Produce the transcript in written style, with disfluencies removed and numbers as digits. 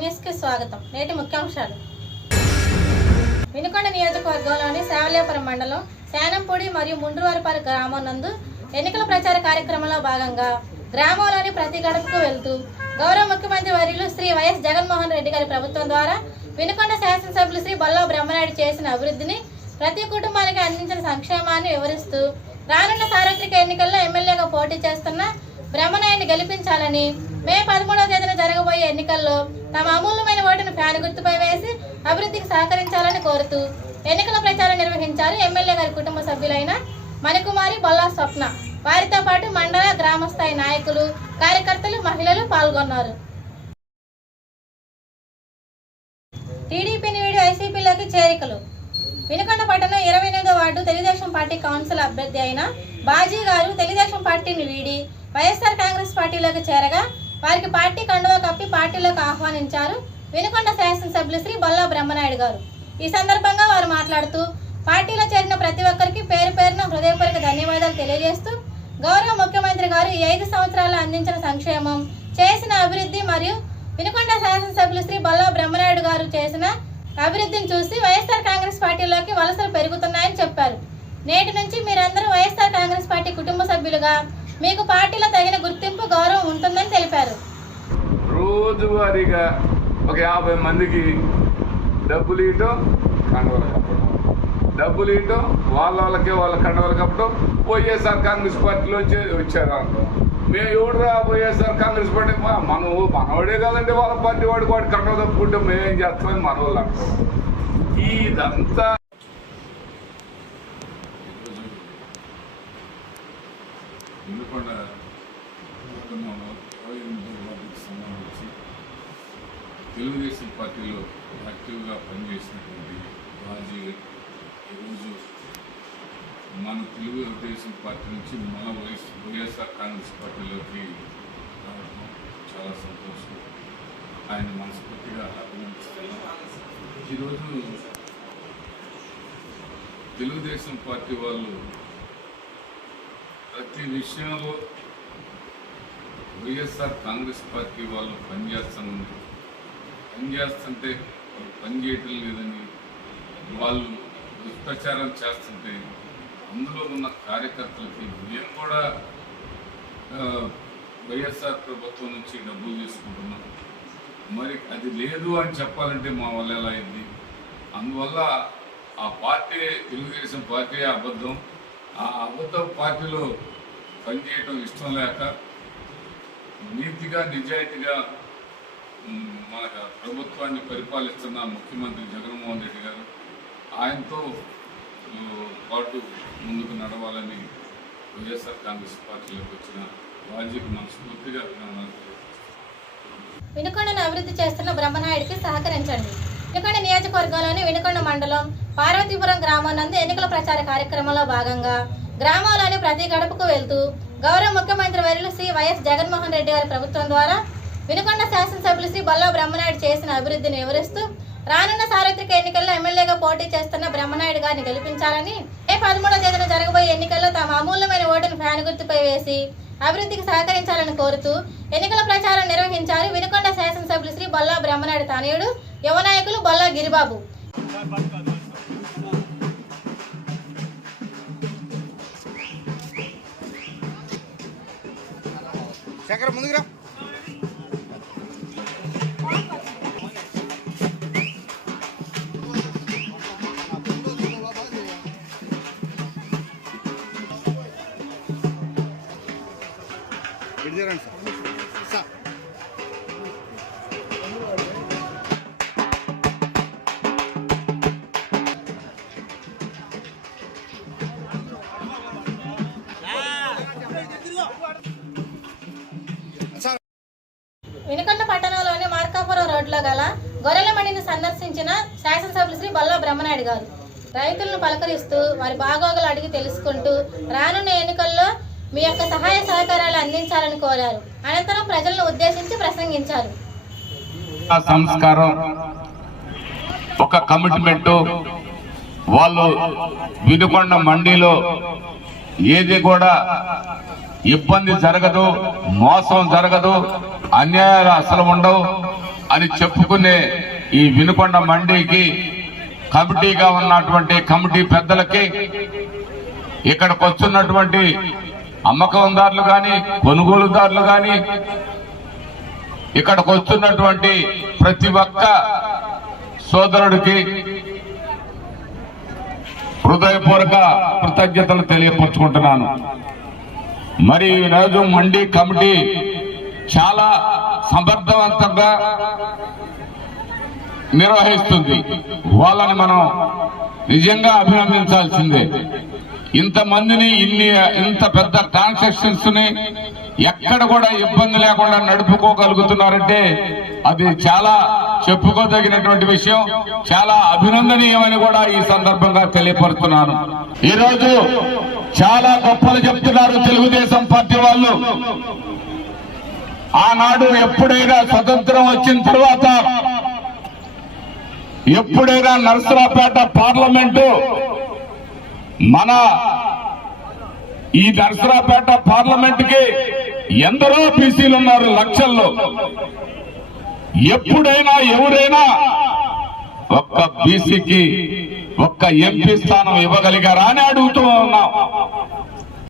న్యూస్కి స్వాగతం. నేటి ముఖ్యాంశాలు. వినుకొండ నియోజకవర్గంలోని సేవలేపురం మండలం శానంపూడి మరియు ముండ్రువారిపారు గ్రామం నందు ఎన్నికల ప్రచార కార్యక్రమంలో భాగంగా గ్రామంలోని ప్రతి గడపకు వెళ్తూ గౌరవ ముఖ్యమంత్రి వర్యులు శ్రీ వైఎస్ జగన్మోహన్ రెడ్డి గారి ప్రభుత్వం ద్వారా వినుకొండ శాసనసభ్యులు శ్రీ బొల్లా బ్రహ్మనాయుడు చేసిన అభివృద్ధిని, ప్రతి కుటుంబానికి అందించిన సంక్షేమాన్ని వివరిస్తూ రానున్న సార్వత్రిక ఎన్నికల్లో ఎమ్మెల్యేగా పోటీ చేస్తున్న బ్రహ్మనాయుడిని గెలిపించాలని, మే 13వ తేదీన జరగబోయే ఎన్నికల్లో తమ అమూల్యమైన ఓటును ఫ్యాన్ గుర్తుపై వేసి అభివృద్ధికి సహకరించాలని కోరుతూ ఎన్నికల ప్రచారం నిర్వహించారు ఎమ్మెల్యే గారి కుటుంబ సభ్యులైన మణికుమారి, బొల్లా స్వప్న. వారితో పాటు మండల, గ్రామస్థాయి నాయకులు, కార్యకర్తలు, మహిళలు పాల్గొన్నారు. టీడీపీ నుండి వైసీపీలోకి చేరికలు. వినుకొండ పట్టణం 28వ వార్డు తెలుగుదేశం పార్టీ కౌన్సిల్ అభ్యర్థి అయిన బాజీ గారు తెలుగుదేశం పార్టీని వీడి వైఎస్ఆర్ కాంగ్రెస్ పార్టీలోకి చేరగా వారికి పార్టీ కండువా కప్పి పార్టీలోకి ఆహ్వానించారు వినుకొండ శాసనసభ్యులు శ్రీ బొల్లా బ్రహ్మనాయుడు గారు. ఈ సందర్భంగా వారు మాట్లాడుతూ పార్టీలో చేరిన ప్రతి ఒక్కరికి పేరు పేరున హృదయపూర్వక ధన్యవాదాలు తెలియజేస్తూ గౌరవ ముఖ్యమంత్రి గారు ఈ 5 సంవత్సరాలు అందించిన సంక్షేమం, చేసిన అభివృద్ధి మరియు వినుకొండ శాసనసభ్యులు శ్రీ బొల్లా బ్రహ్మనాయుడు గారు చేసిన అభివృద్ధిని చూసి వైఎస్ఆర్ కాంగ్రెస్ పార్టీలోకి వలసలు పెరుగుతున్నాయని చెప్పారు. నేటి నుంచి మీరందరూ వైఎస్ఆర్ కాంగ్రెస్ పార్టీ కుటుంబ సభ్యులుగా మీకు పార్టీలో తగిన గుర్తింపు, గౌరవం ఉంటుందని తెలిపారు. రోజువారీగా ఒక 50 మందికి డబ్బులు ఇవ్వటం, కండవలు కప్పడం, డబ్బులు ఇవ్వటం, వాళ్ళకే వాళ్ళ కండవలు కప్పడం. వైఎస్ఆర్ కాంగ్రెస్ పార్టీలోంచి వచ్చారు అనుకో, మేము ఎవడురా వైఎస్ఆర్ కాంగ్రెస్ పార్టీ, మనవాడే కాదండి వాళ్ళ పార్టీ వాడి కండవ కప్పుకుంటే మేమేం చేస్తామని మన వాళ్ళు అనుకో. ఇదంతా వినుకొండ పట్టణంలో 28వ వార్డుకి సంబంధించి తెలుగుదేశం పార్టీలో యాక్టివ్గా పనిచేసినటువంటి బాజీ ఈరోజు మన తెలుగుదేశం పార్టీ నుంచి మన వైఎస్ఆర్ కాంగ్రెస్ పార్టీలోకి రావడం చాలా సంతోషం. ఆయన మనస్ఫూర్తిగా అభినందిస్తున్నాం. ఈరోజు తెలుగుదేశం పార్టీ వాళ్ళు ప్రతి విషయంలో వైఎస్ఆర్ కాంగ్రెస్ పార్టీ వాళ్ళు పనిచేస్తుంటే పనిచేయటం లేదని వాళ్ళు దుష్ప్రచారం చేస్తుంటే అందులో ఉన్న కార్యకర్తలకి మేము కూడా వైఎస్ఆర్ ప్రభుత్వం నుంచి డబ్బులు తీసుకుంటున్నాం, మరి అది లేదు అని చెప్పాలంటే మా వల్ల ఎలా అయింది? అందువల్ల ఆ పార్టీ, తెలుగుదేశం పార్టీ అబద్ధం. ఆ అబద్ధ పార్టీలో పనిచేయటం ఇష్టం లేక నీతిగా, నిజాయితీగా మన ప్రభుత్వాన్ని పరిపాలిస్తున్న ముఖ్యమంత్రి జగన్మోహన్ రెడ్డి గారు, ఆయనతో పాటు ముందుకు నడవాలని వైఎస్ఆర్ కాంగ్రెస్ పార్టీలోకి వచ్చిన బాజీకి మనస్ఫూర్తిగా అభినందనలు. వినుకొండను అభివృద్ధి చేస్తున్న బ్రహ్మనాయుడికి సహకరించండి. వినుకొండ నియోజకవర్గంలోని వినుకొండ మండలం పార్వతీపురం గ్రామం నందు ఎన్నికల ప్రచార కార్యక్రమంలో భాగంగా గ్రామంలోని ప్రతి గడపకు వెళ్తూ గౌరవ ముఖ్యమంత్రి వర్యులు శ్రీ వైఎస్ జగన్మోహన్ రెడ్డి గారి ప్రభుత్వం ద్వారా వినుకొండ శాసనసభ్యులు శ్రీ బొల్లా బ్రహ్మనాయుడు చేసిన అభివృద్ధిని వివరిస్తూ రానున్న సార్వత్రిక ఎన్నికల్లో ఎమ్మెల్యేగా పోటీ చేస్తున్న బ్రహ్మనాయుడు గారిని గెలిపించాలని, మే 13వ తేదీన జరగబోయే ఎన్నికల్లో తమ అమూల్యమైన ఓటును ఫ్యాన్ గుర్తుపై వేసి అభివృద్ధికి సహకరించాలని కోరుతూ ఎన్నికల ప్రచారం నిర్వహించారు వినుకొండ శాసనసభ్యులు శ్రీ బొల్లా బ్రహ్మనాయుడు తనయుడు, యువ నాయకులు బొల్లా గిరిబాబు. ముందుగా సార్ వినుకొండ పట్టణంలోని మార్కాపురం రోడ్లో గల గొర్రెల మండిని సందర్శించిన శాసనసభ్యులు శ్రీ బొల్లా బ్రహ్మనాయుడు గారు రైతులను పలకరిస్తూ వారి బాగోగులు అడిగి తెలుసుకుంటూ రానున్న ఎన్నికల్లో మీ యొక్క సహాయ సహకారాలు అందించాలని కోరారు. అనంతరం ప్రజలను ఉద్దేశించి ప్రసంగించారు. సంస్కారం, ఒక కమిట్మెంట్, వాళ్ళు వినుకొండ మండీలో ఏది కూడా ఇబ్బంది జరగదు, మోసం జరగదు, అన్యాయాలు అసలు ఉండవు అని చెప్పుకునే ఈ వినుకొండ మండీకి కమిటీగా ఉన్నటువంటి కమిటీ పెద్దలకి, ఇక్కడికి వస్తున్నటువంటి అమ్మకందారులు కానీ కొనుగోలుదారులు కానీ, ఇక్కడికి వస్తున్నటువంటి ప్రతి ఒక్క సోదరుడికి హృదయపూర్వక కృతజ్ఞతలు తెలియపరుచుకుంటున్నాను. మరి ఈరోజు మండీ కమిటీ చాలా సమర్థవంతంగా నిర్వహిస్తుంది. వాళ్ళని మనం నిజంగా అభినందించాల్సిందే. ఇంతమందిని ఇంత పెద్ద ట్రాన్సాక్షన్స్ ని ఎక్కడ కూడా ఇబ్బంది లేకుండా నడుపుకోగలుగుతున్నారంటే అది చాలా చెప్పుకోదగినటువంటి విషయం, చాలా అభినందనీయమని కూడా ఈ సందర్భంగా తెలియపరుస్తున్నాను. ఈరోజు చాలా గొప్పలు చెప్తున్నారు తెలుగుదేశం పార్టీ వాళ్ళు. ఆనాడు ఎప్పుడైనా స్వతంత్రం వచ్చిన తర్వాత ఎప్పుడైనా నరసరావుపేట పార్లమెంటు మన ఈ నరసరావుపేట పార్లమెంట్ కి ఎందరో బీసీలు ఉన్నారు లక్షల్లో. ఎప్పుడైనా ఎవరైనా ఒక్క బీసీకి ఒక్క ఎంపీ స్థానం ఇవ్వగలిగారా అని అడుగుతూ ఉన్నాం.